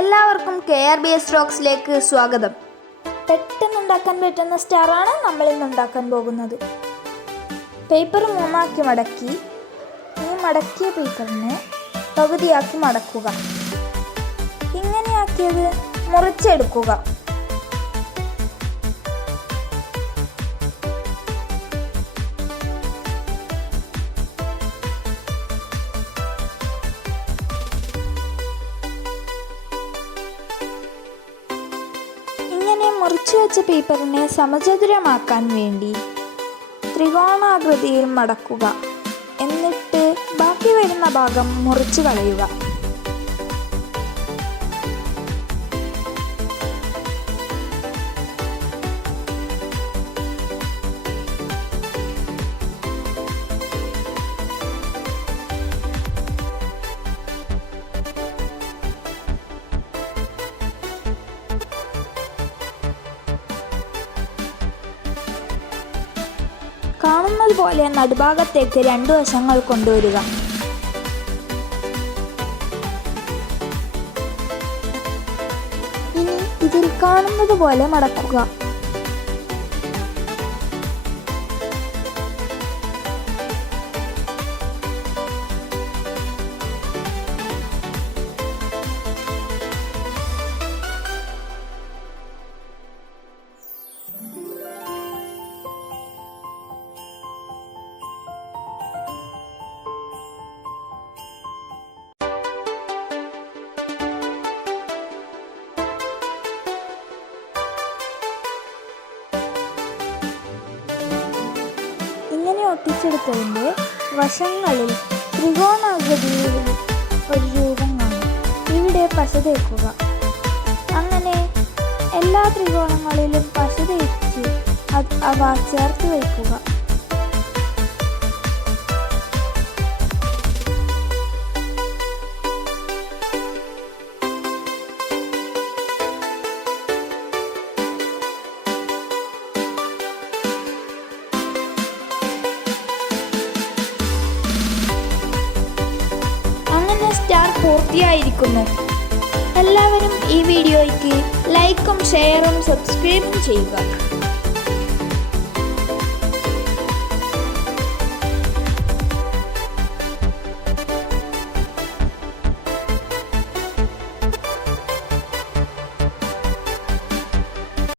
എല്ലാവർക്കും K R B S റോക്സിലേക്ക് സ്വാഗതം. പെട്ടെന്ന് ഉണ്ടാക്കാൻ പറ്റുന്ന സ്റ്റാറാണ് നമ്മൾ ഇന്ന് ഉണ്ടാക്കാൻ പോകുന്നത്. പേപ്പർ മൂന്നാക്കി മടക്കി ഈ മടക്കിയ പേപ്പറിനെ പകുതിയാക്കി മടക്കുക. ഇങ്ങനെയാക്കിയത് മുറിച്ചെടുക്കുക. ഇങ്ങനെ മുറിച്ചു വെച്ച പേപ്പറിനെ സമചതുരമാക്കാൻ വേണ്ടി ത്രികോണാകൃതിയിൽ മടക്കുക. എന്നിട്ട് ബാക്കി വരുന്ന ഭാഗം മുറിച്ചു കളയുക. കാണുന്നത് പോലെ നടുഭാഗത്തേക്ക് രണ്ടു വശങ്ങൾ കൊണ്ടുവരിക. ഇനി ഇതിൽ കാണുന്നത് പോലെ മടക്കുക. ഒട്ടിച്ചെടുത്തതിന്റെ വശങ്ങളിൽ ത്രികോണാകൃതിയിൽ ഒരു രൂപം കാണും ഇവിടെ പശ തേക്കുക. അങ്ങനെ എല്ലാ ത്രികോണങ്ങളിലും പശ തേച്ച് അവ ചേർത്ത് വയ്ക്കുക സ്റ്റാർ പൂർത്തിയായിരിക്കുന്നു എല്ലാവരും ഈ വീഡിയോയ്ക്ക് ലൈക്കും ഷെയറും സബ്സ്ക്രൈബും ചെയ്യുക.